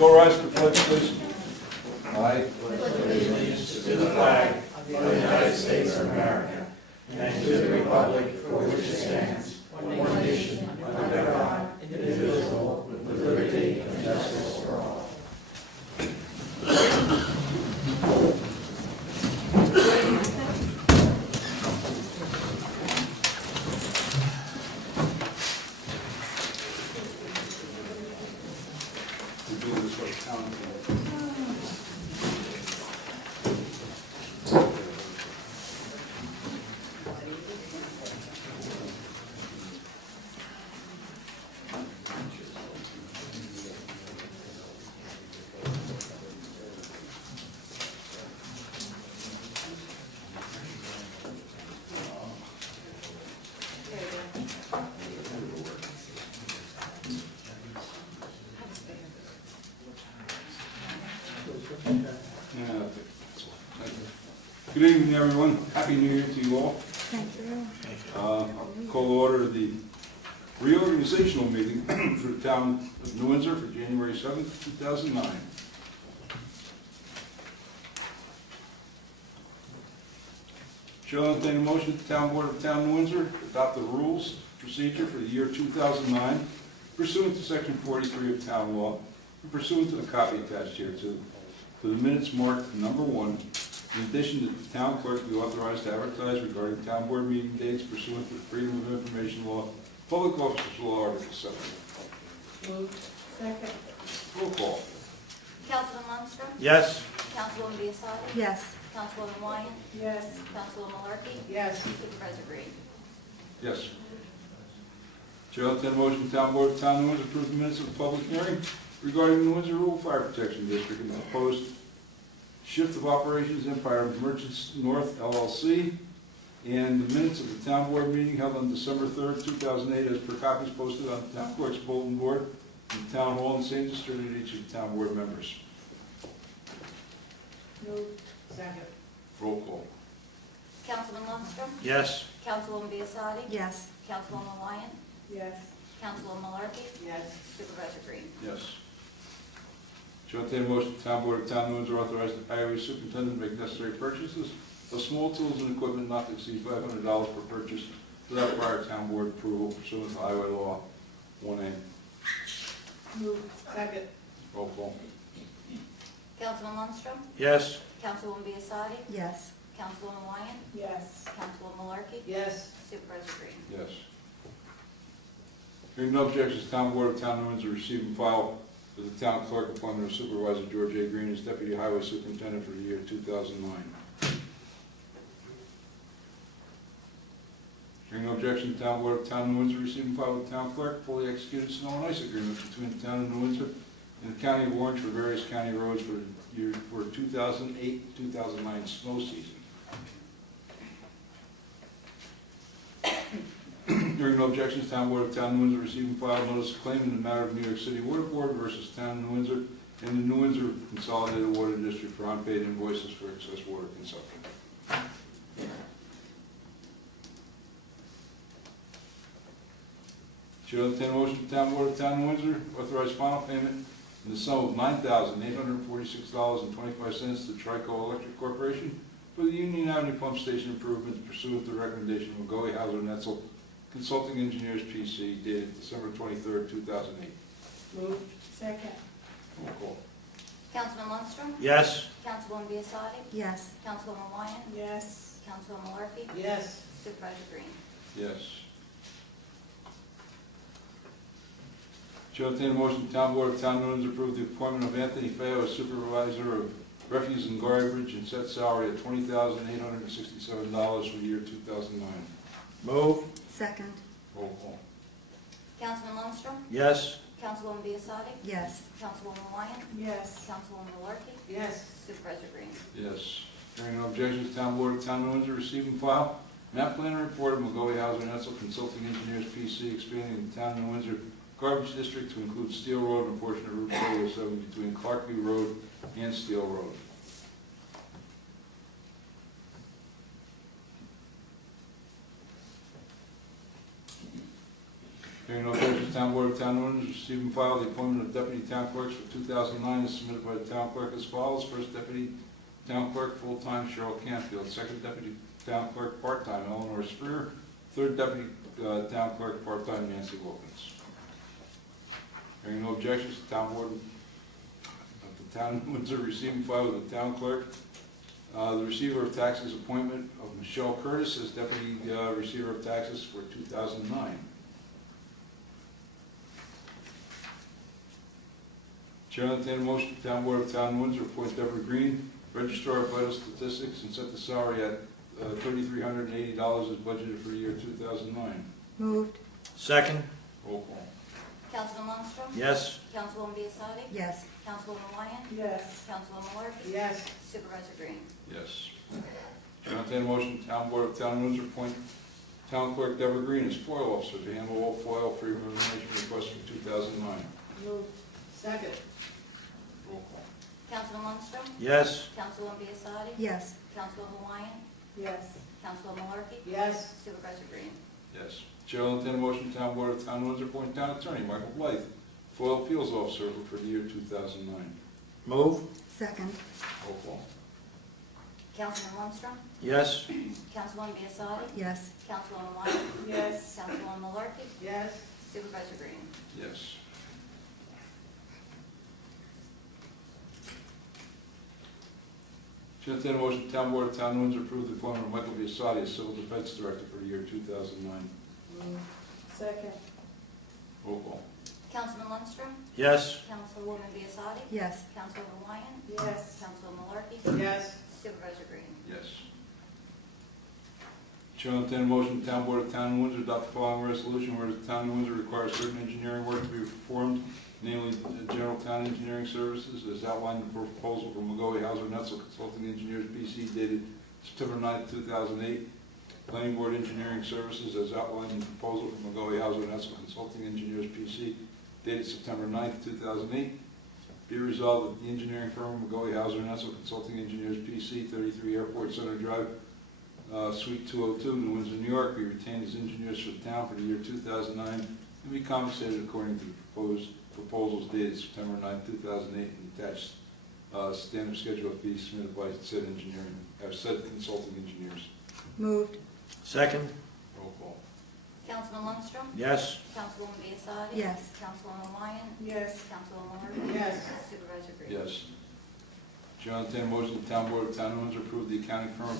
All rise to the pledge, please. I pledge allegiance to the flag of the United States of America and to the republic for which it stands, one nation, under God, indivisible, with liberty and justice for all. We do this for the town. Good evening, everyone. Happy New Year to you all. Thank you. I'll call to order the reorganizational meeting for the town of New Windsor for January 7th, 2009. Chair will entertain a motion that the Town Board of Town of New Windsor adopt the rules of procedure for the year 2009 pursuant to Section 43 of Town Law and pursuant to the copy attached here to the minutes marked number 1. In addition, that the town clerk be authorized to advertise regarding town board meeting dates pursuant to the Freedom of Information Law, Public Officers Law, Article 7. Moved. Second. Roll call. Councilman Lundstrom? Yes. Councilwoman Biassatti? Yes. Councilwoman Wyan? Yes. Councilwoman Malarkey? Yes. Supervisor Green? Yes. Chair will entertain a motion, the Town Board of Town of New Windsor approve the minutes of the public hearing regarding the New Windsor Rural Fire Protection District and the proposed shift of operations Empire Merchants North LLC, and the minutes of the Town Board meeting held on December 3rd, 2008, as per copies posted on the Town Clerk's bulletin board in the Town Hall, and same distributed to each of the Town Board members. Moved. Second. Roll call. Councilman Lundstrom? Yes. Councilwoman Biassatti? Yes. Councilwoman Wyan? Yes. Councilwoman Malarkey? Yes. Supervisor Green? Yes. Chair will entertain a motion, the Town Board of Town of New Windsor authorize the highway superintendent to make necessary purchases of small tools and equipment not to exceed $500 per purchase without prior Town Board approval pursuant to Highway Law 1A. Moved. Second. Roll call. Councilman Lundstrom? Yes. Councilwoman Biassatti? Yes. Councilwoman Wyan? Yes. Councilwoman Malarkey? Yes. Supervisor Green? Yes. Hearing no objections, the Town Board of Town of New Windsor receive and file with the Town Clerk appointment of Supervisor George A. Green as Deputy Highway Superintendent for the year 2009. Hearing no objection, the Town Board of Town of New Windsor receive and file with the Town Clerk fully executed snow and ice agreement between the Town of New Windsor and the County of Orange for various county roads for the year 2008-2009 snow season. Hearing no objections, Town Board of Town of New Windsor receive and file notice of claim in the matter of New York City Water Board versus Town of New Windsor and the New Windsor Consolidated Water District for unpaid invoices for excess water consumption. Chair will entertain a motion to the Town Board of Town of New Windsor authorize final payment in the sum of $9,846.25 to Trico Electric Corporation for the Union Avenue Pump Station improvements pursuant to the recommendation of McGoey Hauser Netzel Consulting Engineers PC dated December 23rd, 2008. Moved. Second. Roll call. Councilman Lundstrom? Yes. Councilwoman Biassatti? Yes. Councilwoman Wyan? Yes. Councilwoman Malarkey? Yes. Supervisor Green? Yes. Chair will entertain a motion, the Town Board of Town of New Windsor approve the appointment of Anthony Feo as Supervisor of Refuse and Garbage and set salary at $20,867 for the year 2009. Move. Second. Roll call. Councilman Lundstrom? Yes. Councilwoman Biassatti? Yes. Councilwoman Wyan? Yes. Councilwoman Malarkey? Yes. Supervisor Green? Yes. Hearing no objections, Town Board of Town of New Windsor receive and file map plan report of McGoey Hauser Netzel Consulting Engineers PC expanding the Town of New Windsor Garbage District to include Steel Road and a portion of Route 407 between Clarkview Road and Steel Road. Hearing no objections, Town Board of Town Owners receive and file the appointment of deputy town clerks for 2009 is submitted by the town clerk as follows. First deputy town clerk, full-time, Cheryl Canfield. Second deputy town clerk, part-time, Eleanor Spear. Third deputy town clerk, part-time, Nancy Wilkins. Hearing no objections, the town board of the town of Windsor receive and file with the town clerk the receiver of taxes appointment of Michelle Curtis as deputy receiver of taxes for 2009. Chair will entertain a motion, the town board of town of Windsor appoint Deborah Green, registrar of vital statistics, and set the salary at $3,380 as budgeted for the year 2009. Moved. Second. Roll call. Councilman Lundstrom? Yes. Councilwoman Biassiatti? Yes. Councilwoman Wyan? Yes. Councilwoman Malarkey? Yes. Supervisor Green? Yes. Chair will entertain a motion, the town board of town of Windsor appoint town clerk Deborah Green as FOIL officer to handle all FOIL freedom of information requests for 2009. Moved. Second. Roll call. Councilman Lundstrom? Yes. Councilwoman Biassiatti? Yes. Councilwoman Wyan? Yes. Councilwoman Malarkey? Yes. Supervisor Green? Yes. Chair will entertain a motion, town board of town of Windsor appoint town attorney Michael Blythe, FOIL appeals officer for the year 2009. Move. Second. Roll call. Councilman Lundstrom? Yes. Councilwoman Biassiatti? Yes. Councilwoman Wyan? Yes. Councilwoman Malarkey? Yes. Supervisor Green? Yes. Chair will entertain a motion, town board of town of Windsor approve the appointment of Michael Biassiatti as civil defense director for the year 2009. Moved. Second. Roll call. Councilman Lundstrom? Yes. Councilwoman Biassiatti? Yes. Councilwoman Wyan? Yes. Councilwoman Malarkey? Yes. Supervisor Green? Yes. Chair will entertain a motion, town board of town of Windsor adopt the following resolution, whereas the town of Windsor requires certain engineering work to be performed, namely general town engineering services, as outlined in the proposal from McGoey Hauser Netzel Consulting Engineers PC dated September 9, 2008. Planning board engineering services, as outlined in the proposal from McGoey Hauser Netzel Consulting Engineers PC dated September 9, 2008. Be resolved that the engineering firm McGoey Hauser Netzel Consulting Engineers PC, 33 Airport Center Drive, Suite 202, New Windsor, New York, be retained as engineers for the town for the year 2009 and be compensated according to the proposed proposals dated September 9, 2008, and attached standard schedule of fees submitted by said consulting engineers. Moved. Second. Roll call. Councilman Lundstrom? Yes. Councilwoman Biassiatti? Yes. Councilwoman Wyan? Yes. Councilwoman Malarkey? Yes. Supervisor Green? Yes. Chair will entertain a motion, the town board of town of Windsor approve the accounting firm of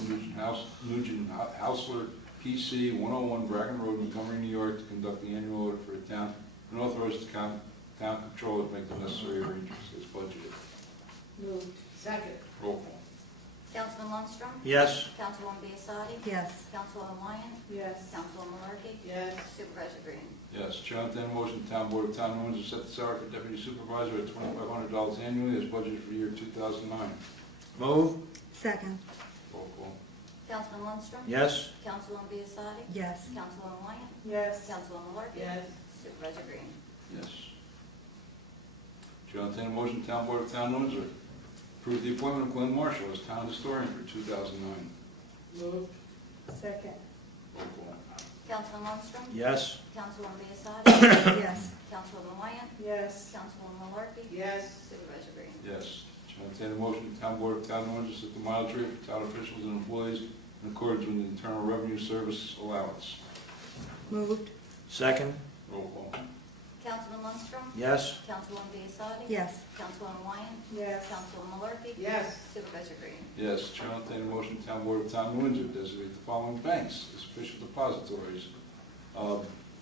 Nugent Hausler PC, 101 Bracken Road, Montgomery, New York, to conduct the annual audit for the town and authorize the town controller to make the necessary arrangements as budgeted. Moved. Second. Roll call. Councilman Lundstrom? Yes. Councilwoman Biassiatti? Yes. Councilwoman Wyan? Yes. Councilwoman Malarkey? Yes. Supervisor Green? Yes. Chair will entertain a motion, the town board of town of Windsor set the salary for deputy supervisor at $2,500 annually as budgeted for the year 2009. Move. Second. Roll call. Councilman Lundstrom? Yes. Councilwoman Biassiatti? Yes. Councilwoman Wyan? Yes. Councilwoman Malarkey? Yes. Supervisor Green? Yes. Chair will entertain a motion, town board of town of Windsor approve the appointment of Glenn Marshall as town historian for 2009. Moved. Second. Roll call. Councilman Lundstrom? Yes. Councilwoman Biassiatti? Yes. Councilwoman Wyan? Yes. Councilwoman Malarkey? Yes. Supervisor Green? Yes. Chair will entertain a motion, town board of town of Windsor set the mileage rate for town officials and employees in accordance with the Internal Revenue Service allowance. Moved. Second. Roll call. Councilman Lundstrom? Yes. Councilwoman Biassiatti? Yes. Councilwoman Wyan? Yes. Councilwoman Malarkey? Yes. Supervisor Green? Yes. Chair will entertain a motion, town board of town of Windsor designate the following banks as official depositories.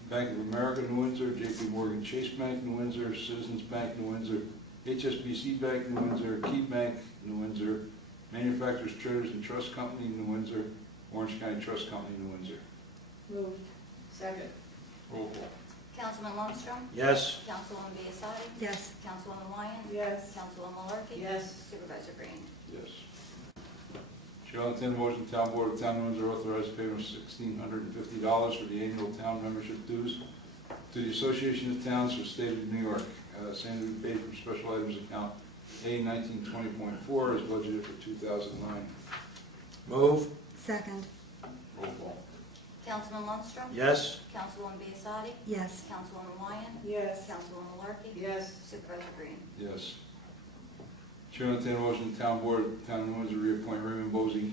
Bank of America, New Windsor, J.P. Morgan Chase Bank, New Windsor, Citizens Bank, New Windsor, HSBC Bank, New Windsor, Key Bank, New Windsor, Manufacturers, Traders and Trust Company, New Windsor, Orange County Trust Company, New Windsor. Moved. Second. Roll call. Councilman Lundstrom? Yes. Councilwoman Biassiatti? Yes. Councilwoman Wyan? Yes. Councilwoman Malarkey? Yes. Supervisor Green? Yes. Chair will entertain a motion, town board of town of Windsor authorize payment of $1,650 for the annual town membership dues to the Association of Towns for the State of New York. Same to be paid from special items account A1920.4 as budgeted for 2009. Move. Second. Roll call. Councilman Lundstrom. Yes. Councilwoman Biassiatti. Yes. Councilwoman Wyan. Yes. Councilwoman Malarkey. Yes. Supervisor Green. Yes. Chair will entertain a motion, Town Board, Town of New Windsor, reappoint Raymond Bosey,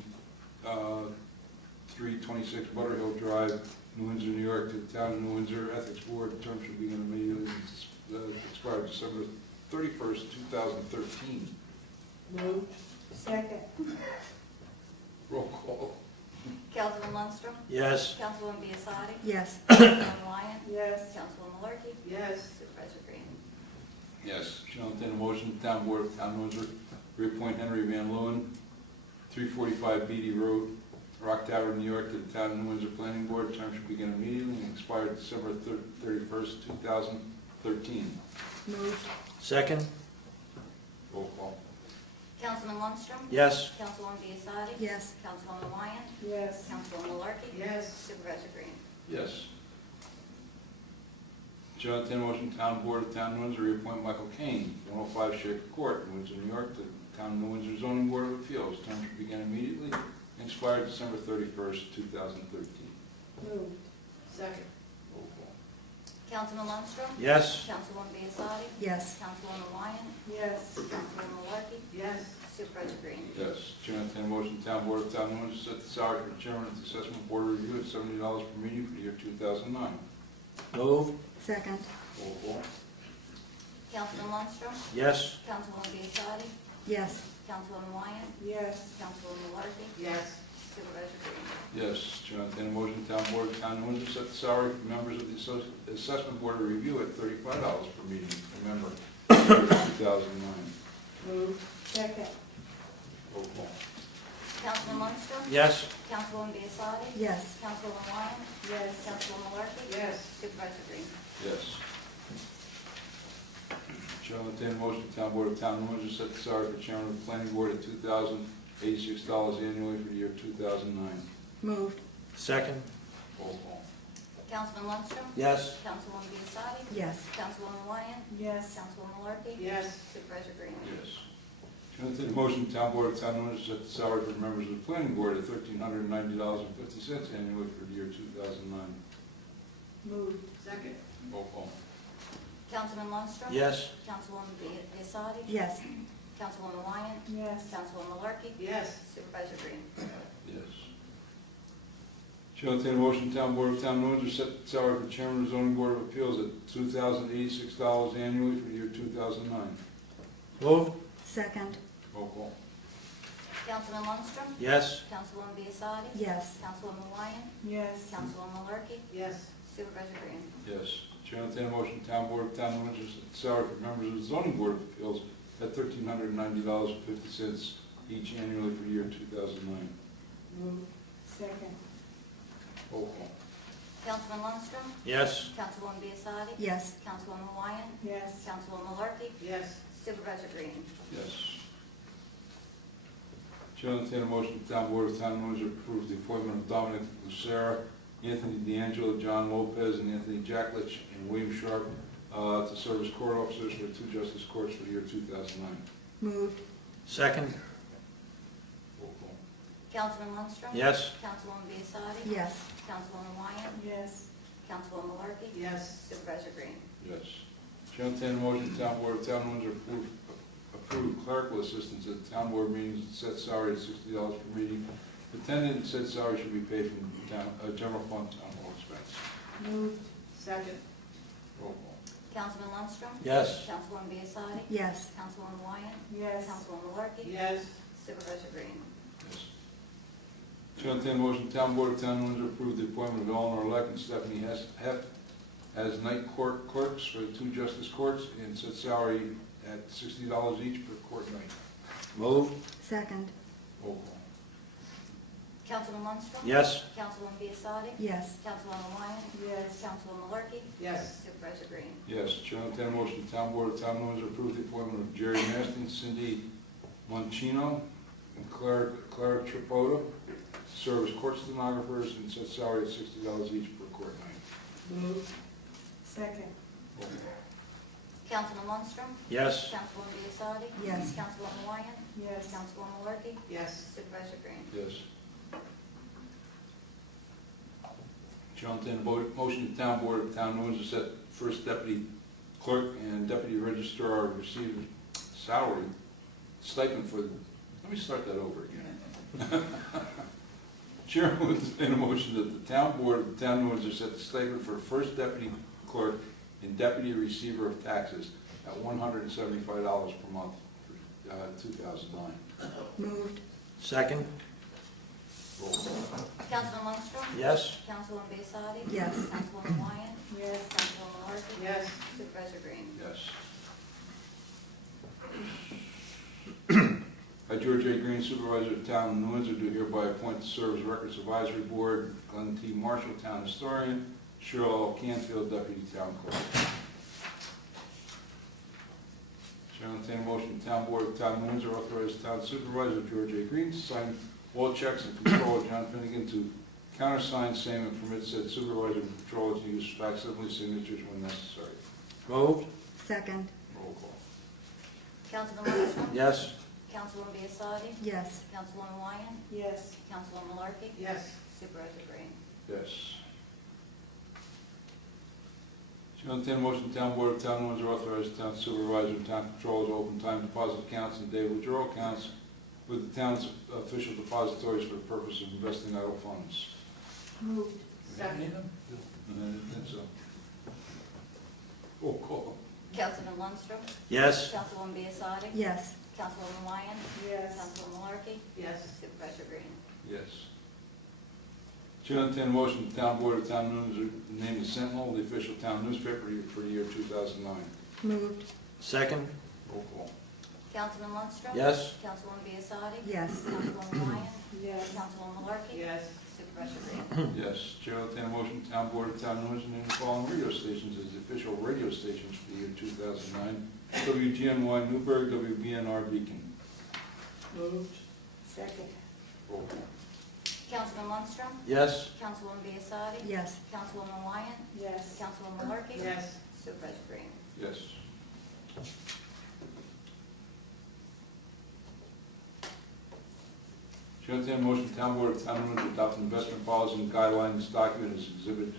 326 Butterhill Drive, New Windsor, New York, to the Town of New Windsor Ethics Board. Term should begin immediately and expire December 31st, 2013. Moved. Second. Roll call. Councilman Lundstrom. Yes. Councilwoman Biassiatti. Yes. Councilwoman Wyan. Yes. Councilwoman Malarkey. Yes. Supervisor Green. Yes. Chair will entertain a motion, Town Board of Town of New Windsor, reappoint Henry Van Leeuwen, 345 Beatty Road, Rock Tavern, New York, to the Town of New Windsor Planning Board. Term should begin immediately and expire December 31st, 2013. Moved. Second. Roll call. Councilman Lundstrom. Yes. Councilwoman Biassiatti. Yes. Councilwoman Wyan. Yes. Councilwoman Malarkey. Yes. Supervisor Green. Yes. Chair will entertain a motion, Town Board of Town of New Windsor, reappoint Michael Kane, 105 Shaker Court, Windsor, New York, to the Town of New Windsor Zoning Board of Appeals. Term should begin immediately and expire December 31st, 2013. Moved. Second. Roll call. Councilman Lundstrom. Yes. Councilwoman Biassiatti. Yes. Councilwoman Wyan. Yes. Councilwoman Malarkey. Yes. Supervisor Green. Yes. Chair will entertain a motion, Town Board of Town of New Windsor, set the salary for the chairman of the Assessment Board of Review at $70 per meeting for the year 2009. Move. Second. Roll call. Councilman Lundstrom. Yes. Councilwoman Biassiatti. Yes. Councilwoman Wyan. Yes. Councilwoman Malarkey. Yes. Supervisor Green. Yes. Chair will entertain a motion, Town Board of Town of New Windsor, set the salary for members of the Assessment Board of Review at $35 per meeting per member for the year 2009. Moved. Second. Roll call. Councilman Lundstrom. Yes. Councilwoman Biassiatti. Yes. Councilwoman Wyan. Yes. Councilwoman Malarkey. Yes. Supervisor Green. Yes. Chair will entertain a motion, Town Board of Town of New Windsor, set the salary for chairman of the planning board at $2,086 annually for the year 2009. Moved. Second. Roll call. Councilman Lundstrom. Yes. Councilwoman Biassiatti. Yes. Councilwoman Wyan. Yes. Councilwoman Malarkey. Yes. Supervisor Green. Yes. Chair will entertain a motion, Town Board of Town of New Windsor, set the salary for members of the planning board at $1,390.50 annually for the year 2009. Moved. Second. Roll call. Councilman Lundstrom. Yes. Councilwoman Biassiatti. Yes. Councilwoman Wyan. Yes. Councilwoman Malarkey. Yes. Supervisor Green. Yes. Chair will entertain a motion, Town Board of Town of New Windsor, set the salary for chairman of the zoning board of appeals at $2,086 annually for the year 2009. Move. Second. Roll call. Councilman Lundstrom. Yes. Councilwoman Biassiatti. Yes. Councilwoman Wyan. Yes. Councilwoman Malarkey. Yes. Supervisor Green. Yes. Chair will entertain a motion, Town Board of Town of Windsor, set the salary for members of the zoning board of appeals at $1,390.50 each annually for the year 2009. Moved. Second. Roll call. Councilman Lundstrom. Yes. Councilwoman Biassiatti. Yes. Councilwoman Wyan. Yes. Councilwoman Malarkey. Yes. Supervisor Green. Yes. Chair will entertain a motion, Town Board of Town of Windsor approve the appointment of Dominic Lucera, Anthony D'Angelo, John Lopez, and Anthony Jacklich, and William Sharp to serve as court officers for the two justice courts for the year 2009. Moved. Second. Roll call. Councilman Lundstrom. Yes. Councilwoman Biassiatti. Yes. Councilwoman Wyan. Yes. Councilwoman Malarkey. Yes. Supervisor Green. Yes. Chair will entertain a motion, Town Board of Town of Windsor approve clerical assistance at the town board meetings at set salary at $60 per meeting. Attendant said salary should be paid from general fund town hall expense. Moved. Second. Roll call. Councilman Lundstrom. Yes. Councilwoman Biassiatti. Yes. Councilwoman Wyan. Yes. Councilwoman Malarkey. Yes. Supervisor Green. Yes. Chair will entertain a motion, Town Board of Town of Windsor approve the appointment of Eleanor Leck and Stephanie Heff as night court clerks for the two justice courts and set salary at $60 each per court night. Move. Second. Roll call. Councilman Lundstrom. Yes. Councilwoman Biassiatti. Yes. Councilwoman Wyan. Yes. Councilwoman Malarkey. Yes. Supervisor Green. Yes. Chair will entertain a motion, Town Board of Town of Windsor approve the appointment of Jerry Maston, Cindy Monchino, and Clara Tripota to serve as court stenographers and set salary at $60 each per court night. Moved. Second. Roll call. Councilman Lundstrom. Yes. Councilwoman Biassiatti. Yes. Councilwoman Wyan. Yes. Councilwoman Malarkey. Yes. Supervisor Green. Yes. Chair will entertain a motion, the town board of the town of Windsor set first deputy clerk and deputy registrar receive salary stipend for, let me start that over again. Chair will entertain a motion that the town board of the town of Windsor set the stipend for first deputy clerk and deputy receiver of taxes at $175 per month for 2009. Moved. Second. Roll call. Councilman Lundstrom? Yes. Councilwoman Biassadi? Yes. Councilwoman Wyatt? Yes. Councilwoman Malarkey? Yes. Supervisor Green? Yes. I, George A. Green, Supervisor of the Town of New Windsor, do hereby appoint the Service Records Advisory Board, Glenn T. Marshall, Town Historian, Cheryl L. Canfield, Deputy Town Clerk. Chair will entertain a motion, the Town Board of the Town of New Windsor authorize the Town Supervisor, George A. Green, to sign all checks and control John Finnegan to countersign same and permit said supervisor and controller to use facsimile signatures when necessary. Moved. Second. Roll call. Councilman Lundstrom? Yes. Councilwoman Biassadi? Yes. Councilwoman Wyatt? Yes. Councilwoman Malarkey? Yes. Supervisor Green? Yes. Chair will entertain a motion, the Town Board of the Town of Windsor authorize the Town Supervisor and Town Controller to open time deposit accounts and day withdrawal accounts with the town's official depositories for the purpose of investing idle funds. Moved. Second. I didn't think so. Roll call. Councilman Lundstrom? Yes. Councilwoman Biassadi? Yes. Councilwoman Wyatt? Yes. Councilwoman Malarkey? Yes. Supervisor Green? Yes. Chair will entertain a motion, the Town Board of the Town of Windsor name the Sentinel, the official town newspaper for the year 2009. Moved. Second. Roll call. Councilman Lundstrom? Yes. Councilwoman Biassadi? Yes. Councilwoman Wyatt? Yes. Councilwoman Malarkey? Yes. Supervisor Green? Yes. Chair will entertain a motion, the Town Board of the Town of Windsor name the following radio stations as the official radio stations for the year 2009. WGNY Newburgh, WBNR Beacon. Moved. Second. Roll call. Councilman Lundstrom? Yes. Councilwoman Biassadi? Yes. Councilwoman Wyatt? Yes. Councilwoman Malarkey? Yes. Supervisor Green? Yes. Chair will entertain a motion, the Town Board of the Town of Windsor adopt an investment policy and guidelines document as exhibit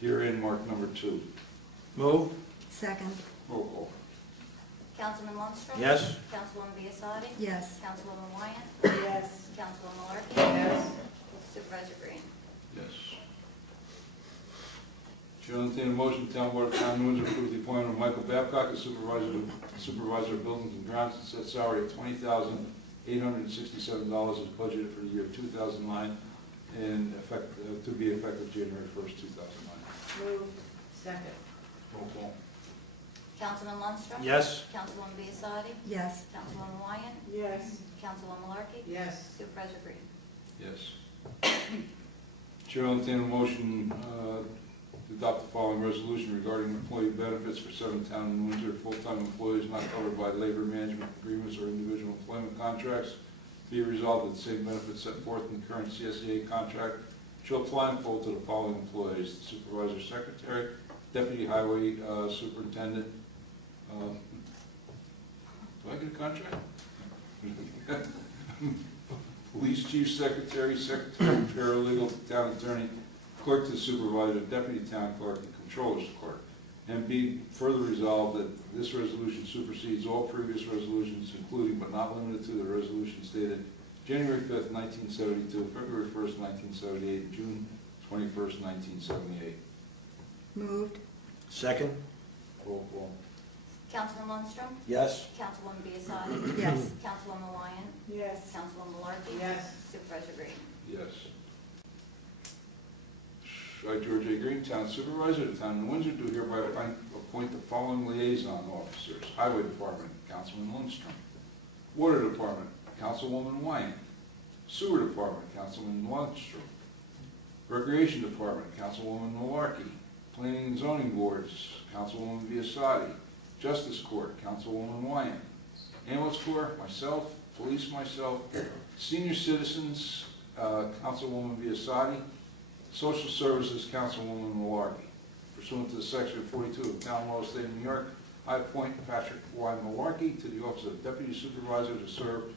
herein marked number 2. Move. Second. Roll call. Councilman Lundstrom? Yes. Councilwoman Biassadi? Yes. Councilwoman Wyatt? Yes. Councilwoman Malarkey? Yes. Supervisor Green? Yes. Chair will entertain a motion, the Town Board of the Town of Windsor approve the appointment of Michael Babcock as supervisor of buildings and grounds and set salary of $20,867 is budgeted for the year 2009 and to be effective January 1st, 2009. Moved. Second. Roll call. Councilman Lundstrom? Yes. Councilwoman Biassadi? Yes. Councilwoman Wyatt? Yes. Councilwoman Malarkey? Yes. Supervisor Green? Yes. Chair will entertain a motion to adopt the following resolution regarding employee benefits for 7 Town and Windsor full-time employees not covered by labor management agreements or individual employment contracts. Be resolved that the same benefits set forth in the current CSEA contract shall apply in full to the following employees: the supervisor secretary, deputy highway superintendent. Do I get a contract? Police chief, secretary, paralegal, town attorney, clerk to the supervisor, deputy town clerk, and controller's clerk. And be further resolved that this resolution supersedes all previous resolutions, including but not limited to the resolutions dated January 5th, 1972, February 1st, 1978, and June 21st, 1978. Moved. Second. Roll call. Councilman Lundstrom? Yes. Councilwoman Biassadi? Yes. Councilwoman Wyatt? Yes. Councilwoman Malarkey? Yes. Supervisor Green? Yes. I, George A. Green, Town Supervisor of the Town of Windsor, do hereby appoint the following liaison officers: Highway Department, Councilman Lundstrom; Water Department, Councilwoman Wyatt; Sewer Department, Councilman Lundstrom; Recreation Department, Councilwoman Malarkey; Planning and Zoning Boards, Councilwoman Biassadi; Justice Court, Councilwoman Wyatt; Ambulance Corps, myself; Police, myself; Senior Citizens, Councilwoman Biassadi; Social Services, Councilwoman Malarkey. Pursuant to Section 42 of the Town Law of the State of New York, I appoint Patrick Y. Malarkey to the office of Deputy Supervisor to serve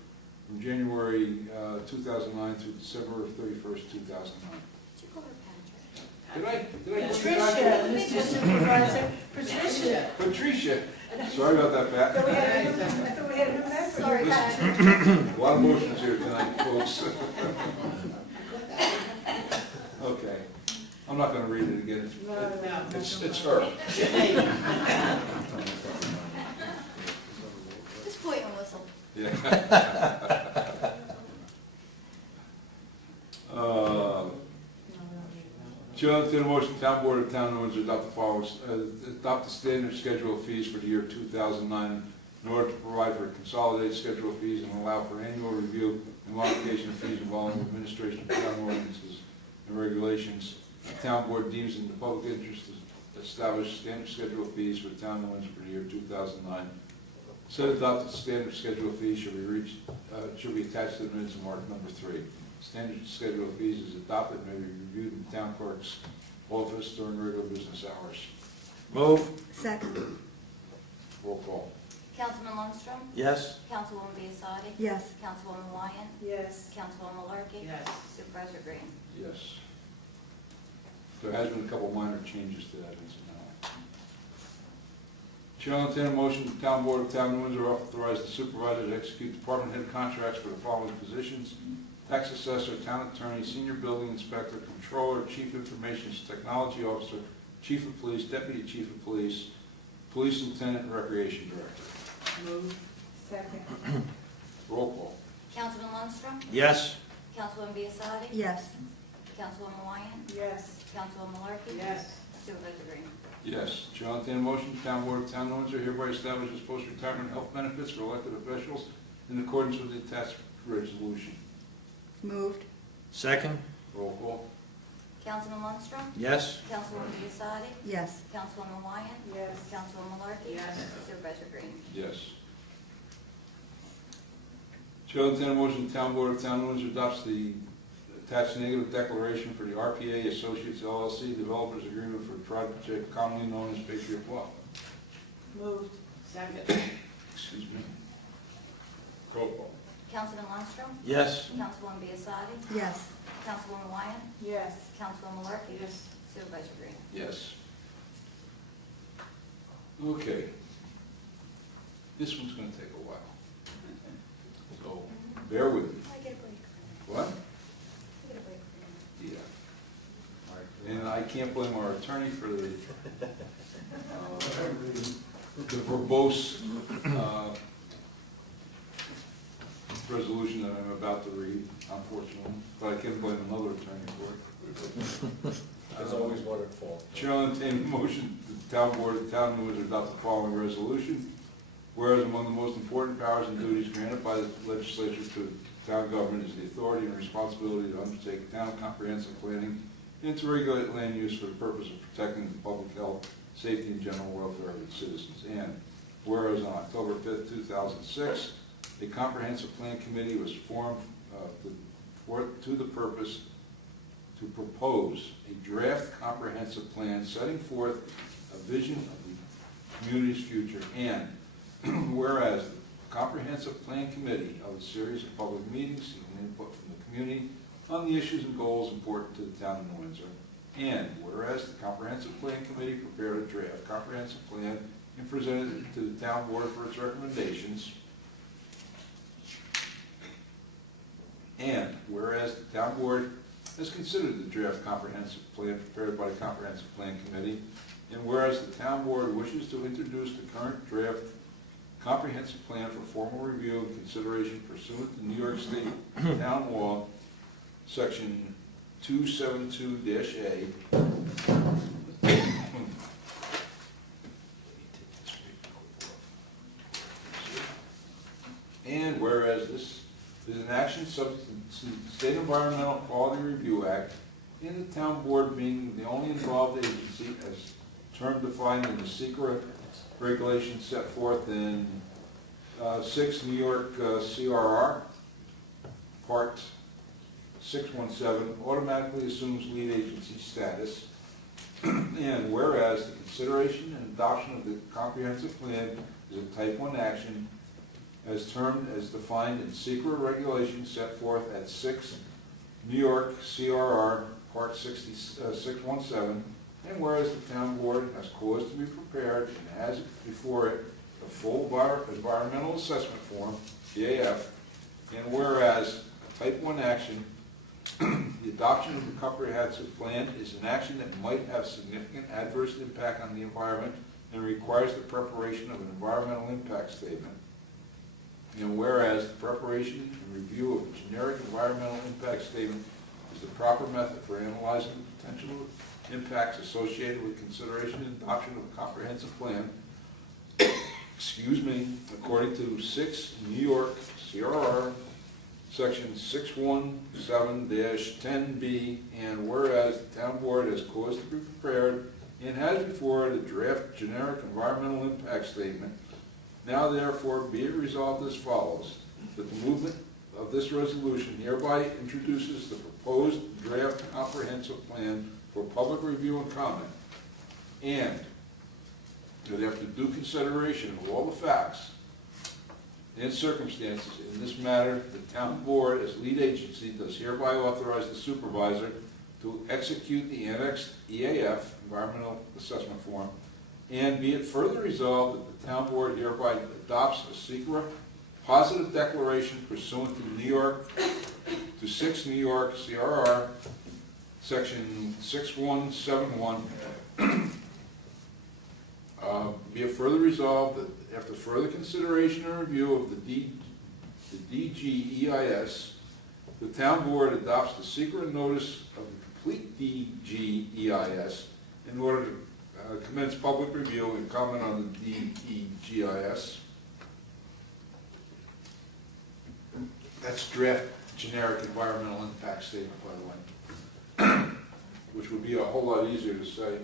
from January 2009 through December 31st, 2009. Did you call her Patrick? Did I put you Patricia, back? Mr. Supervisor, Patricia. Patricia. Sorry about that, I thought we Pat. had I thought we had him back. Sorry, Pat. A lot of motions here tonight, folks. Okay. I'm not gonna read it again. It's her. Just point and whistle. Yeah. Chair will entertain a motion, town board of town of Windsor adopt the following, adopt the standard schedule of fees for the year 2009 in order to provide for a consolidated schedule of fees and allow for annual review and modification of fees involving administration of town ordinances and regulations. The town board deems in the public interest to establish standard schedule of fees for the town of Windsor for the year 2009. Said adopted standard schedule of fees should be attached to the minutes of mark number 3. Standard schedule of fees is adopted and may be reviewed in the town clerk's office during regular business hours. Move. Second. Roll call. Councilman Lundstrom? Yes. Councilwoman Biassadi? Yes. Councilwoman Wyatt? Yes. Councilwoman Malarkey? Yes. Supervisor Green? Yes. There has been a couple minor changes to that, incidentally. Chair will entertain a motion, the town board of town of Windsor authorize the supervisor to execute department head contracts for the following positions: tax assessor, town attorney, senior building inspector, controller, chief information technology officer, chief of police, deputy chief of police, police lieutenant, and recreation director. Move. Second. Roll call. Councilman Lundstrom? Yes. Councilwoman Biassadi? Yes. Councilwoman Wyatt? Yes. Councilwoman Malarkey? Yes. Supervisor Green? Yes. Chair will entertain a motion, the town board of town of Windsor hereby establishes post-retirement health benefits for elected officials in accordance with the attached resolution. Moved. Second. Roll call. Councilman Lundstrom? Yes. Councilwoman Biassadi? Yes. Councilwoman Wyatt? Yes. Councilwoman Malarkey? Yes. Supervisor Green? Yes. Chair will entertain a motion, the town board of town of Windsor adopts the attached negative declaration for the RPA Associates LLC Developers Agreement for project commonly known as Patriot Block. Moved. Second. Excuse me. Roll call. Councilman Lundstrom? Yes. Councilwoman Biassadi? Yes. Councilwoman Wyatt? Yes. Councilwoman Malarkey? Yes. Supervisor Green? Yes. Okay. This one's going to take a while. So bear with me. I get a break. What? I get a break. Yeah. And I can't blame our attorney for the verbose resolution that I'm about to read, unfortunately, but I can blame another attorney for it. There's always one at fault. Chair will entertain a motion that the town board of the town of Windsor adopt the following resolution. Whereas among the most important powers and duties granted by the legislature to the town government is the authority and responsibility to undertake town comprehensive planning and to regulate land use for the purpose of protecting the public health, safety, and general welfare of its citizens. And whereas on October 5th, 2006, a comprehensive plan committee was formed to the purpose to propose a draft comprehensive plan setting forth a vision of the community's future. And whereas the comprehensive plan committee held a series of public meetings seeking input from the community on the issues and goals important to the town of Windsor. And whereas the comprehensive plan committee prepared a draft comprehensive plan and presented it to the town board for its recommendations. And whereas the town board has considered the draft comprehensive plan prepared by the comprehensive plan committee, and whereas the town board wishes to introduce the current draft comprehensive plan for formal review and consideration pursuant to New York State Town Law, Section 272-A. And whereas this is an action subject to the State Environmental Quality Review Act, and the town board being the only involved agency as term defined in the secret regulations set forth in 6 New York CRR, Part 617, automatically assumes lead agency status. And whereas the consideration and adoption of the comprehensive plan is a type 1 action as termed as defined in secret regulations set forth at 6 New York CRR Part 617, and whereas the town board has cause to be prepared and has before it a full environmental assessment form, EAF, and whereas a type 1 action, the adoption of the comprehensive plan is an action that might have significant adverse impact on the environment and requires the preparation of an environmental impact statement. And whereas the preparation and review of a generic environmental impact statement is the proper method for analyzing the potential impacts associated with consideration and adoption of a comprehensive plan, according to 6 New York CRR, Section 617-10B, and whereas the town board has cause to be prepared and has before it a draft generic environmental impact statement, now therefore be it resolved as follows, that the movement of this resolution hereby introduces the proposed draft comprehensive plan for public review and comment, and that after due consideration of all the facts and circumstances in this matter, the town board as lead agency does hereby authorize the supervisor to execute the annexed EAF, environmental assessment form, and be it further resolved that the town board hereby adopts a secret positive declaration pursuant to 6 New York CRR, Section 6171. Be it further resolved that after further consideration and review of the DGEIS, the town board adopts the secret notice of the complete DGEIS in order to commence public review and comment on the DGEIS. That's draft generic environmental impact statement, by the way, which would be a whole lot easier to say.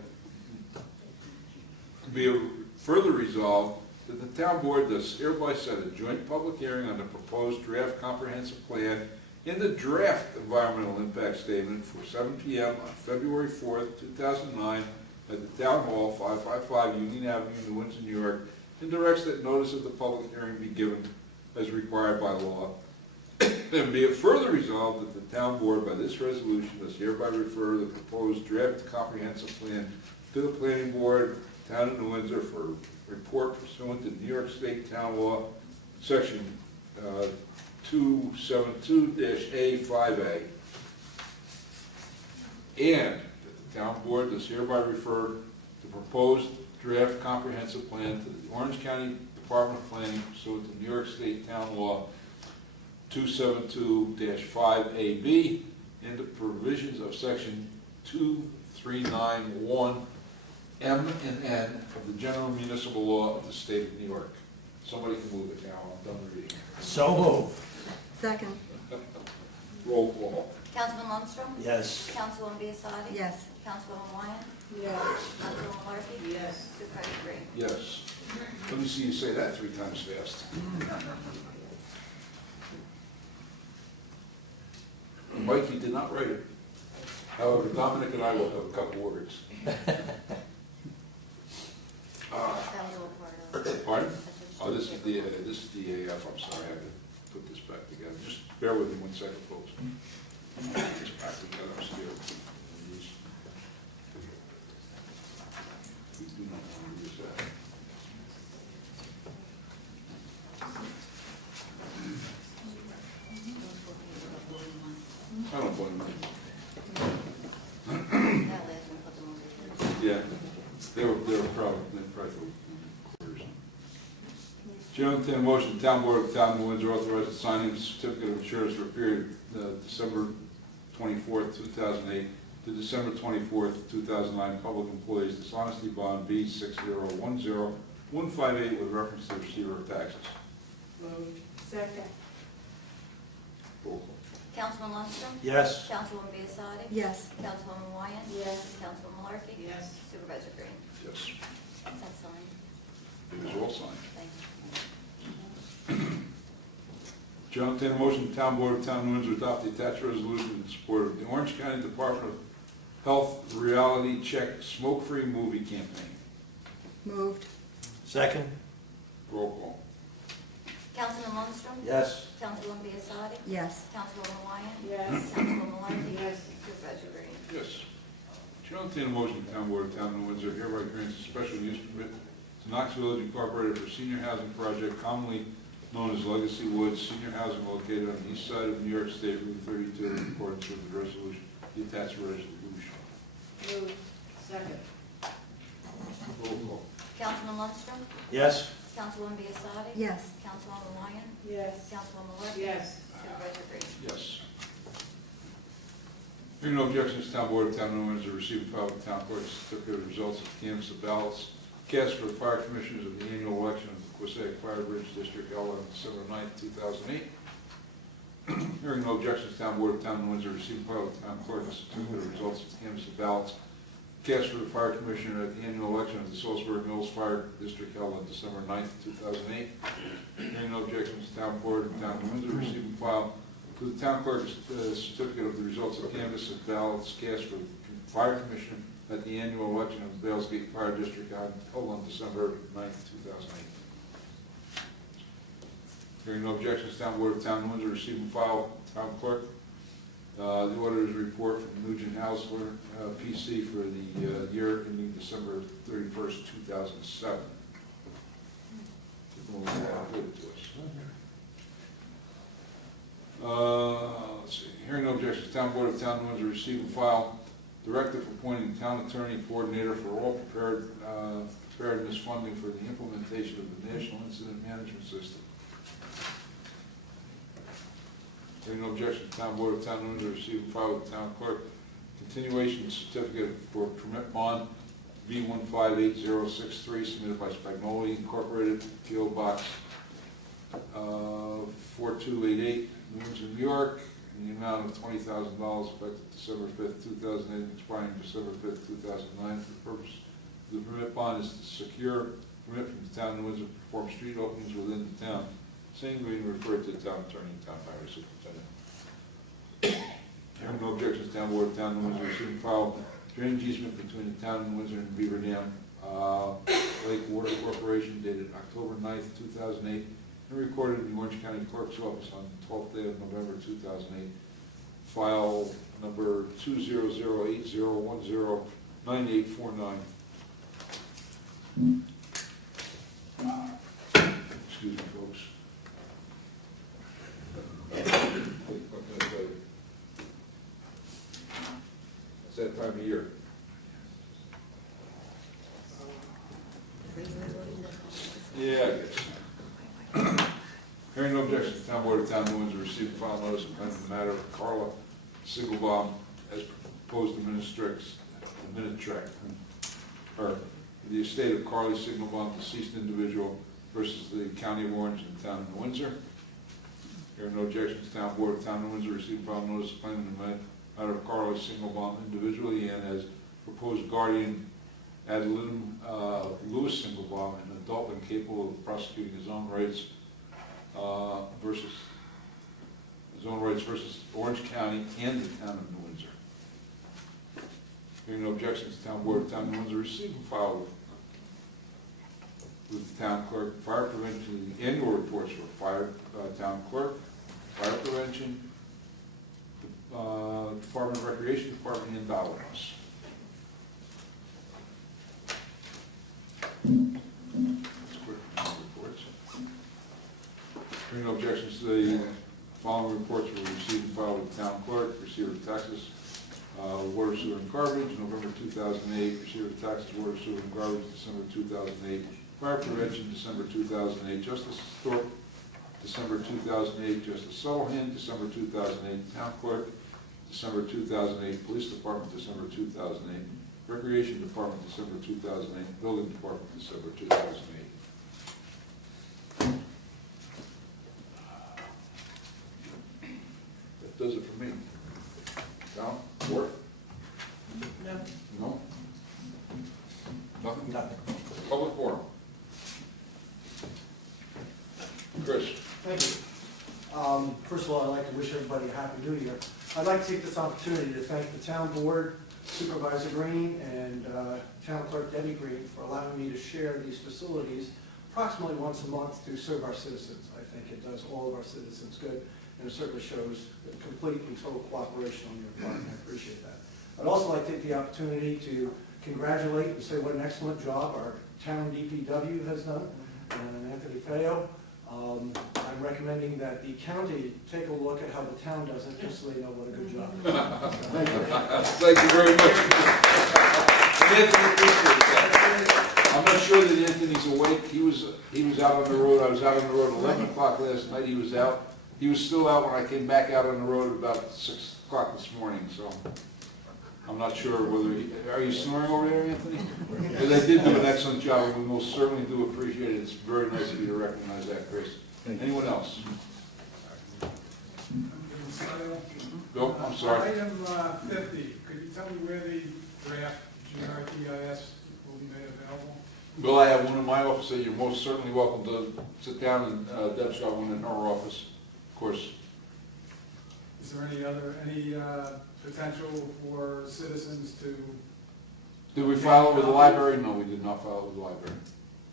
Be further resolved that the town board does hereby set a joint public hearing on the proposed draft comprehensive plan in the draft environmental impact statement for 7 p.m. on February 4th, 2009 at the Town Hall, 555 Union Avenue, New Windsor, New York, and directs that notice of the public hearing be given as required by law. And be it further resolved that the town board by this resolution does hereby refer the proposed draft comprehensive plan to the planning board, Town of New Windsor, for report pursuant to New York State Town Law, Section 272-A5A. And that the town board does hereby refer the proposed draft comprehensive plan to the Orange County Department of Planning pursuant to New York State Town Law 272-5AB and the provisions of Section 2391 M and N of the General Municipal Law of the State of New York. Somebody can move it now. I'm done reading. So moved. Second. Roll call. Councilman Lundstrom? Yes. Councilwoman Biassadi? Yes. Councilwoman Wyatt? Yes. Councilwoman Markey? Yes. Supervisor Green? Yes. Let me see you say that 3 times fast. Mike, you did not write it. However, Dominic and I will have a couple words. That was all part of it. Pardon? That's what Oh, she this is did. the AF, I'm sorry, I had to put this back together. Just bear with me 1 second, folks. Just back together upstairs. We do not want to use that. I don't blame them. That last one, put them over here. Yeah, they were probably quarters. Chair will entertain a motion, the town board of the town of New Windsor authorizes the signing of the certificate of insurance for a period December 24th, 2008 to December 24th, 2009, public employees dishonesty bond B6010158 with reference to the receiver of taxes. Moved. Second. Roll call. Councilman Lundstrom? Yes. Councilwoman Biassadi? Yes. Councilwoman Wyatt? Yes. Councilwoman Markey? Yes. Supervisor Green? Yes, That's signed. it is all signed. Thank you. Chair will entertain a motion, the town board of the town of New Windsor adopt the attached resolution in support of the Orange County Department of Health Reality Check Smoke-Free Movie Campaign. Moved. Second. Roll call. Councilman Lundstrom. Yes. Councilwoman Biassadi. Yes. Councilwoman Wyatt. Yes. Councilwoman Martin. Yes. Supervisor Green. Yes. Chair will entertain a motion, the Town Board of Town of Windsor hereby grants a special use permit to Knox Village Incorporated for senior housing project commonly known as Legacy Woods Senior Housing located on the east side of New York State Route 32 in accordance with the resolution, the attached resolution. Moved. Second. Roll call. Councilman Lundstrom. Yes. Councilwoman Biassadi. Yes. Councilwoman Wyatt. Yes. Councilwoman Martin. Yes. Supervisor Green. Yes. Hearing no objections, Town Board of Town of Windsor receive and file with Town Clerk certificate of results of the canvass of ballots cast for the fire commissioners of the annual election of the Quisquetic Fire Bridge District held on December 9th, 2008. Hearing no objections, Town Board of Town of Windsor receive and file with Town Clerk a certificate of results of the canvass of ballots cast for the fire commissioner at the annual election of the Salisbury Mills Fire District held on December 9th, 2008. Hearing no objections, Town Board of Town of Windsor receive and file to the Town Clerk's certificate of the results of canvass of ballots cast for the fire commissioner at the annual election of the Balesgate Fire District held on December 9th, 2008. Hearing no objections, Town Board of Town of Windsor receive and file Town Clerk the auditor's report from Nugent Hausler, PC for the year ending December 31st, 2007. Give them it to us. Let's see. Hearing no objections, Town Board of Town of Windsor receive and file directive appointing town attorney coordinator for all preparedness funding for the implementation of the National Incident Management System. Hearing no objection, Town Board of Town of Windsor receive and file with the Town Clerk continuation certificate for permit bond B158063 submitted by Spagnoli Incorporated, P.O. Box 4288, Windsor, New York, in the amount of $20,000 effective December 5th, 2008, expiring December 5th, 2009. For the purpose of the permit bond is to secure permit from the Town of Windsor to perform street openings within the town. Same being referred to the town attorney and town highway superintendent. Hearing no objections, Town Board of Town of Windsor receive and file drainage easement between the Town of Windsor and Beaver Dam Lake Water Corporation dated October 9th, 2008, and recorded in the Orange County Clerk's Office on the 12th day of November 2008. File number 20080109849. Excuse me, folks. What can I tell you? It's that time of year. Yeah, I guess. Hearing no objections, Town Board of Town of Windsor received file notice of claim in the matter of Carla Sigelbaum as proposed administratrix, or the estate of Carly Sigelbaum, deceased individual, versus the County of Orange and the Town of Windsor. Hearing no objections, Town Board of Town of Windsor received file notice of claim in the matter of Carly Sigelbaum individually and as proposed guardian ad litem Louis Sigelbaum, an adult and capable of prosecuting his own rights versus Orange County and the Town of New Windsor. Hearing no objections, the Town Board of Town of Windsor receive and file with the Town Clerk fire prevention, the annual reports for fire, Town Clerk, fire prevention, Department of Recreation Department, and dollars. That's quick reports. Hearing no objections to the following reports were received and filed with the Town Clerk, receiver of taxes, water, sewer, and garbage, November 2008, receiver of taxes, water, sewer, and garbage, December 2008, fire prevention, December 2008, Justice Thorpe, December 2008, Justice Sullivan, December 2008, Town Clerk, December 2008, Police Department, December 2008, Recreation Department, December 2008, Building Department, December 2008. That does it for me. Tom, Ward? No. No? Nothing? Nothing. Public forum. Chris? Thank you. First of all, I'd like to wish everybody a happy new year. I'd like to take this opportunity to thank the town board, Supervisor Green, and town clerk Debbie Green for allowing me to share these facilities approximately once a month to serve our citizens. I think it does all of our citizens good, and it certainly shows complete and total cooperation on your part, and I appreciate that. I'd also like to take the opportunity to congratulate and say what an excellent job our town DPW has done, and Anthony Feo. I'm recommending that the county take a look at how the town does it, just so they know what a good job. Thank you. Thank you very much. Anthony, appreciate that. I'm not sure that Anthony's awake. He was out on the road. I was out on the road at 11 o'clock last night. He was out. He was still out when I came back out on the road at about 6 o'clock this morning, so I'm not sure whether are you snoring over there, Anthony? But they did do an excellent job, and we most certainly do appreciate it. It's very nice of you to recognize that, Chris. Anyone else? Go, I'm sorry. Item 50, could you tell me where the draft GRTIS will be made available? Well, I have one in my office, and you're most certainly welcome to sit down, and Deb's got one in her office, of course. Is there any potential for citizens to, Did we file it with the library? No, we did not file it with the library.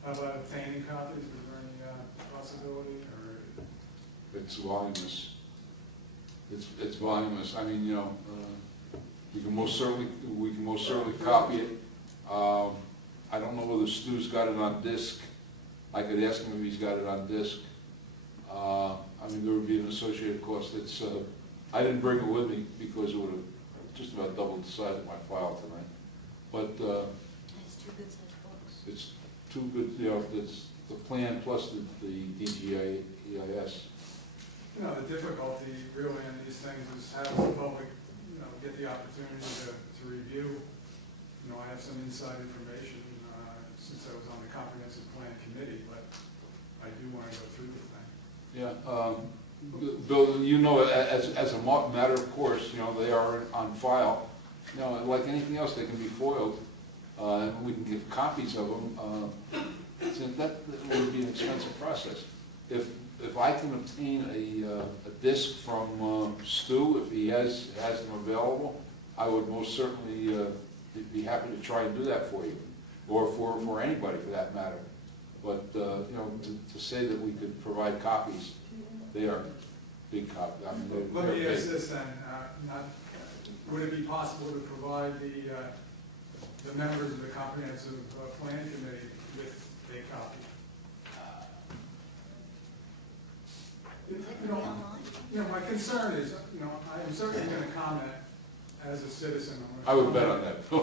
how about obtaining copies? Is there any possibility, or? It's voluminous. It's voluminous. I mean, you know, we can most certainly copy it. I don't know whether Stu's got it on disc. I could ask him if he's got it on disc. I mean, there would be an associated cost. It's, I didn't bring it with me because it would have just about doubled the size of my file tonight. But It's two good sized books. it's too good, you know, it's the plan plus the DGA EIS. You know, the difficulty really in these things is having the public, you know, get the opportunity to review. You know, I have some inside information since I was on the comprehensive plan committee, but I do want to go through the thing. Yeah, Bill, you know, as a matter of course, you know, they are on file. You know, like anything else, they can be foiled, and we can give copies of them. That would be an expensive process. If I can obtain a disc from Stu, if he has them available, I would most certainly be happy to try and do that for you, or for anybody for that matter. But you know, to say that we could provide copies, they are big copies. I mean, Let me ask this then, would it be possible to provide the members of the comprehensive plan committee with a copy? You know, my concern is, you know, I am certainly going to comment as a citizen. I would bet on that. You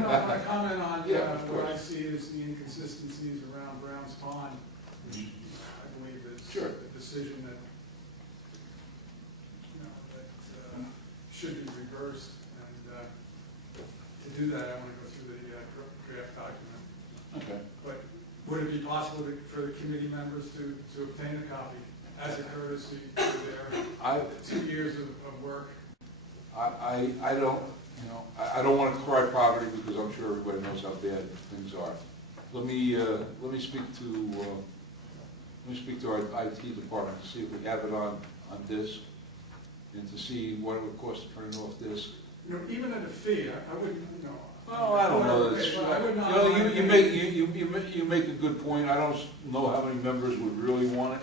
know, I want to comment on Yeah, of what I course. see as the inconsistencies around Brown's Pond, which I believe is Sure. a decision that, you know, that should be reversed. And to do that, I want to go through the draft document. Okay. But would it be possible for the committee members to obtain a copy as a courtesy for their 2 years of work? I don't, you know, I don't want to cry poverty because I'm sure everybody knows how bad things are. Let me speak to our IT department to see if we have it on disc, and to see what it would cost to print it off disc. You know, even at a fee, I wouldn't, you know. Well, I don't know. That's, I would not. you know, you make a good point. I don't know how many members would really want it.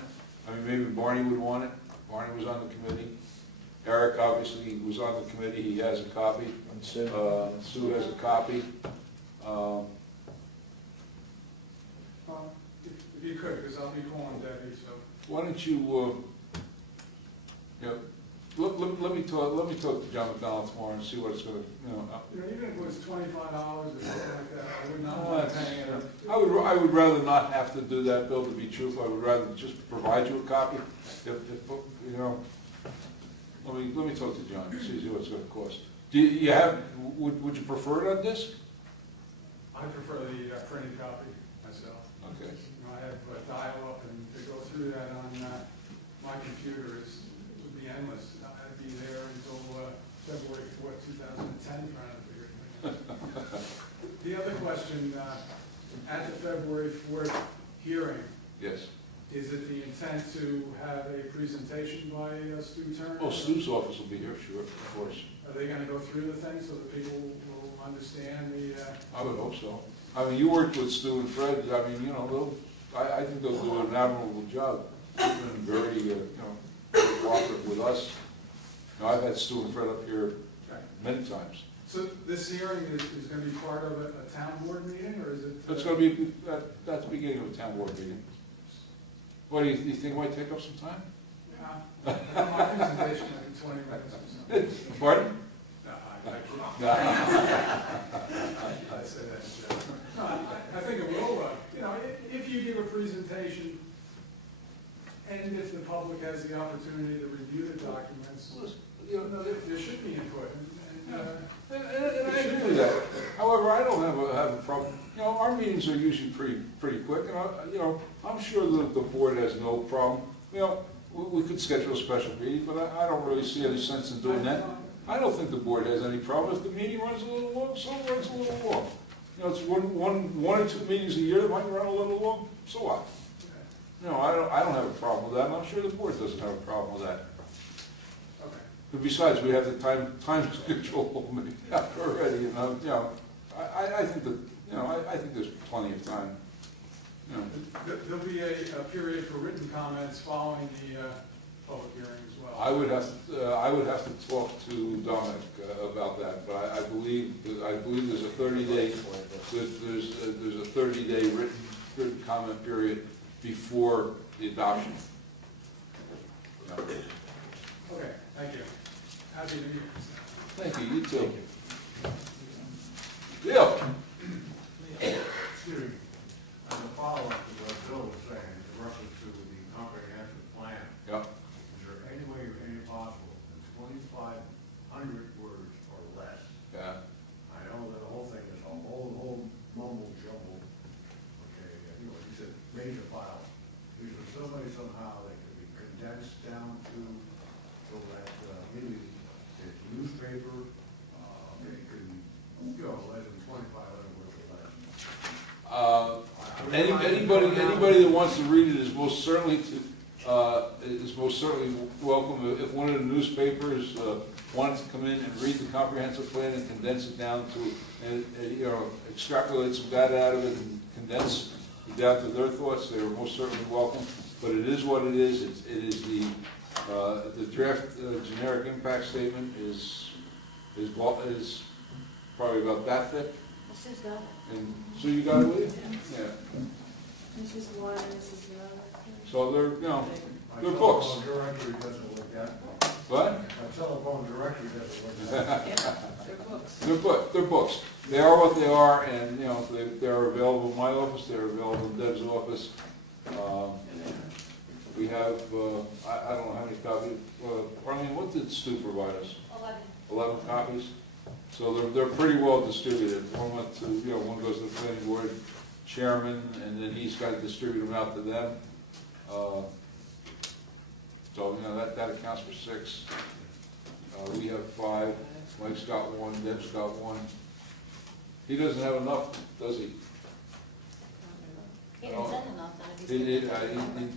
I mean, maybe Barney would want it. Barney was on the committee. Eric obviously was on the committee. He has a copy. And Sue. Sue has a copy. If you could, because I'll be calling Debbie, so. Why don't you, you know, let me talk to John McDonald tomorrow and see what it's going to, you know. You know, even if it was $25 or something like that, I would not mind paying it. I would rather not have to do that, Bill, to be truthful. I would rather just provide you a copy. If you know, let me talk to John, see what it's going to cost. Do you have, would you prefer it on disc? I prefer the printed copy myself. Okay. You know, I have dial-up, and to go through that on my computer would be endless. I'd be there until February 4th, 2010, trying to figure it out. The other question, at the February 4th hearing, Yes. is it the intent to have a presentation by Stu Turner? Oh, Stu's office will be here, sure, of course. Are they going to go through the thing so that people will understand the? I would hope so. I mean, you worked with Stu and Fred. I mean, you know, I think they'll do an admirable job. They've been very, very cooperative with us. I've had Stu and Fred up here Okay. many times. So this hearing is gonna be part of a town board meeting, or is it? It's gonna be, that's the beginning of a town board meeting. What, do you think it might take up some time? My presentation, I think 20 minutes or something. Pardon? No, I can't. No. I'd say that's, no, I think it will, if you give a presentation, and if the public has the opportunity to review the documents, there should be input, and And I agree with that. However, I don't have a problem. Our meetings are usually pretty quick, and I'm sure that the board has no problem. We could schedule a special meeting, but I don't really see any sense in doing that. I don't think the board has any problem. If the meeting runs a little long, so it runs a little long. It's one or two meetings a year that might run a little long, so what? I don't have a problem with that, and I'm sure the board doesn't have a problem with that. okay. But besides, we have the time schedule already, I think that, I think there's plenty of time. There'll be a period for written comments following the public hearing as well. I would have to talk to Dominic about that, but I believe there's a 30-day, there's a 30-day written comment period before the adoption. Okay, thank you. Happy to meet you. Thank you, you too. Bill? Excuse me, as a follow-up to what Bill was saying, in reference to the comprehensive plan, Yeah. is there any way, any possible, that 2,500 words or less? Yeah. I know that the whole thing is a whole mumble jumble, okay, like you said, major files. Is there some way somehow they could be condensed down to, so that maybe it's newspaper, it could, less than 2,500 words or less? Anybody that wants to read it is most certainly welcome. If one of the newspapers wanted to come in and read the comprehensive plan and condense it down to, extrapolate some data out of it and condense it down to their thoughts, they are most certainly welcome. But it is what it is. It is the draft generic impact statement is probably about that thick. This is the, And so you got it with you? Yeah. This is one, this is the other. So they're, My they're books. telephone directory doesn't work that. What? My telephone directory doesn't work that. They're books. They are what they are, and, they're available in my office, they're available in Deb's office. We have, I don't know how many copies, Arlene, what did Stu provide us? 11 copies? So they're pretty well distributed. One went to, one goes to the planning board chairman, and then he's got to distribute them out to them. So, that accounts for 6. We have 5. Mike's got 1, Deb's got 1. He doesn't have enough, does he? he didn't send enough, then if he's.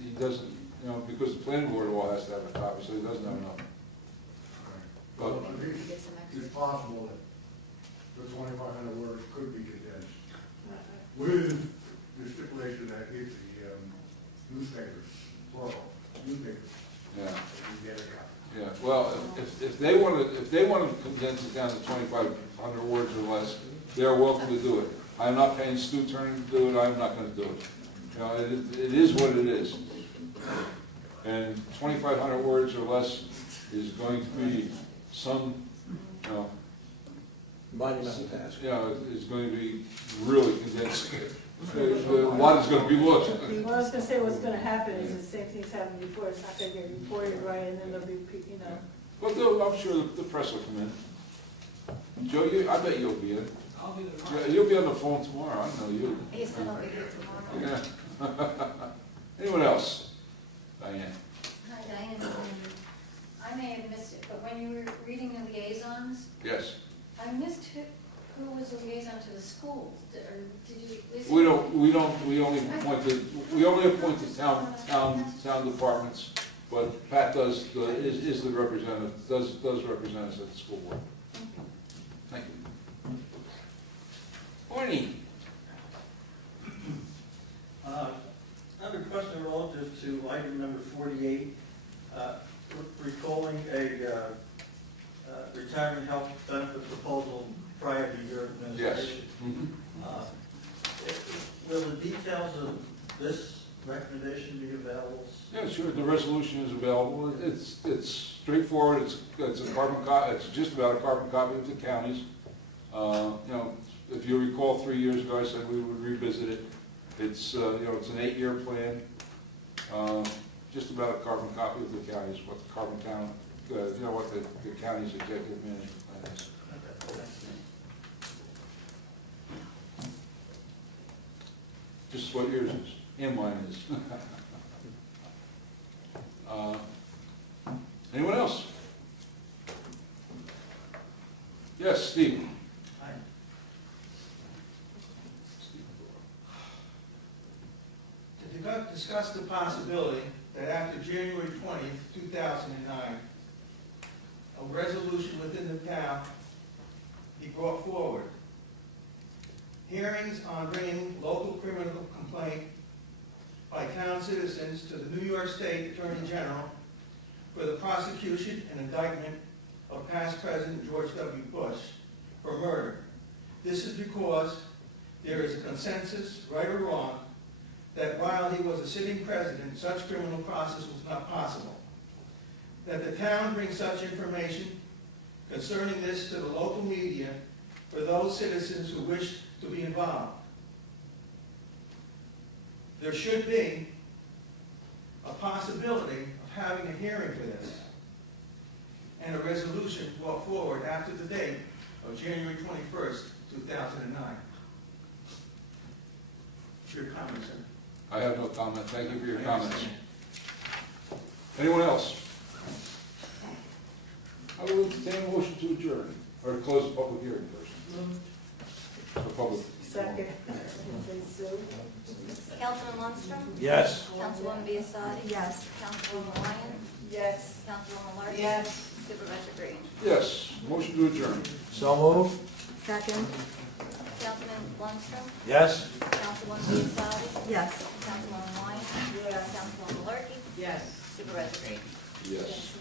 He doesn't, because the planning board all has to have a copy, so he doesn't have enough. Well, But at least Get some extra. it's possible that the 2,500 words could be condensed with the stipulation that if the newspapers, plural, newspapers, yeah, you get a copy. yeah. Well, if they want to condense it down to 2,500 words or less, they're welcome to do it. I'm not paying Stu Turner to do it. I'm not going to do it. It is what it is. And 2,500 words or less is going to be some, Monumental task. is going to be really condensed. A lot is going to be looked. Well, I was gonna say, what's gonna happen is the same thing's happened before, it's not gonna get reported right, and then there'll be, But I'm sure the press will come in. Joe, I bet you'll be in. I'll be Yeah, you'll be on the phone tomorrow, I know you. He said I'll be here tomorrow. Yeah. Anyone else? Diane? Hi, Diane. I may have missed it, but when you were reading the liaisons, Yes. I missed who was the liaison to the schools, or did you? list- We only appoint the town departments, but Pat is the representative, does represent us at the school board. Thank you. Morning. question relative to item number 48, recalling a retirement health benefit proposal prior to your administration. Uh, Will the details of this recommendation be available? Yeah, sure, the resolution is available. It's straightforward, it's a carbon it's just about a carbon copy of the counties. You know, if you recall, 3 years ago, I said we would revisit it. It's, you know, it's an 8-year plan, just about a carbon copy of the counties, what the carbon count, you know, what the county's executive management plan is. Just what yours is, and mine is. Anyone else? Yes, Steve. Hi. To discuss the possibility that after January 20th, 2009, a resolution within the town be brought forward. Hearings on bringing local criminal complaint by town citizens to the New York State Attorney General for the prosecution and indictment of past President George W. Bush for murder. This is because there is a consensus, right or wrong, that while he was a sitting president, such criminal process was not possible. That the town brings such information concerning this to the local media for those citizens who wish to be involved. There should be a possibility of having a hearing for this and a resolution brought forward after the date of January 21st, 2009. Your comment, sir. I have no comment. Thank you for your comments. Anyone else? I will entertain a motion to adjourn, or to close the public hearing first. The public. Second. Councilman Lundstrom? Yes. Councilwoman Biassadi? Yes. Councilwoman Ryan? Yes. Councilwoman Larkin? Yes. Supervisor Green? Yes, motion to adjourn. So moved. Second. Councilman Lundstrom? Yes. Councilwoman Biassadi? Yes. Councilwoman Ryan? Yes. Councilwoman Larkin? Yes. Supervisor Green? Yes.